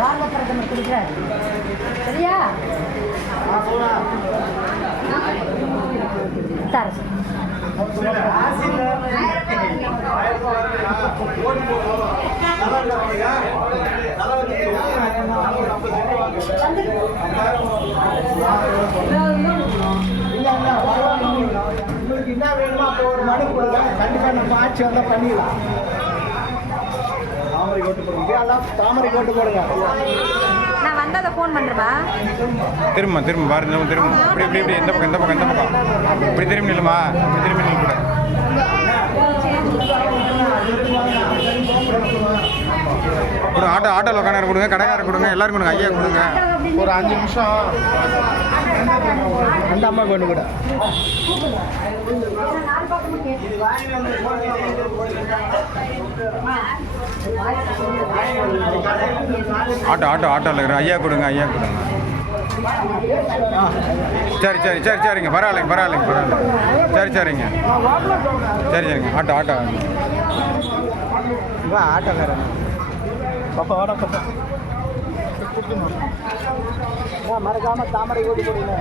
பாரத பிரதமர் கொடுக்குறாரு சரியா சார் உங்களுக்கு என்ன வேணுமோ அப்போ ஒரு மனு கொடுங்க கண்டிப்பாக நம்ம ஆட்சி வந்தால் பண்ணிடலாம் தாமரை கோட்டு போடுங்க எல்லாம் தாமரை கோட்டு போடுங்க நான் வந்து அதை ஃபோன் பண்ணுறேன்பா திரும்ப திரும்ப பாருங்க திரும்ப இப்படி இப்படி இப்படி இந்த பக்கம் இந்த பக்கம் இந்த பக்கம் இப்படி திரும்பி நில்லுமா இப்படி திரும்பி நில் கூட கொடுங்க ஆட்டோவில் உட்காந்து கொடுங்க கடைக்காரர் கொடுங்க எல்லாரும் கொடுங்க ஐயா கொடுங்க ஒரு 5 நிமிஷம் அந்த அம்மா கொண்டு கூட ஆட்டோவில் இருக்கிற ஐயா கொடுங்க சரி சரி சரி சரிங்க பரவாயில்லைங்க சரி சரிங்க ஆட்டோ ஆட்டோக்காரன் பாப்பா வாடா பாப்பா மறக்காம தாமரை ஓடி போடுங்க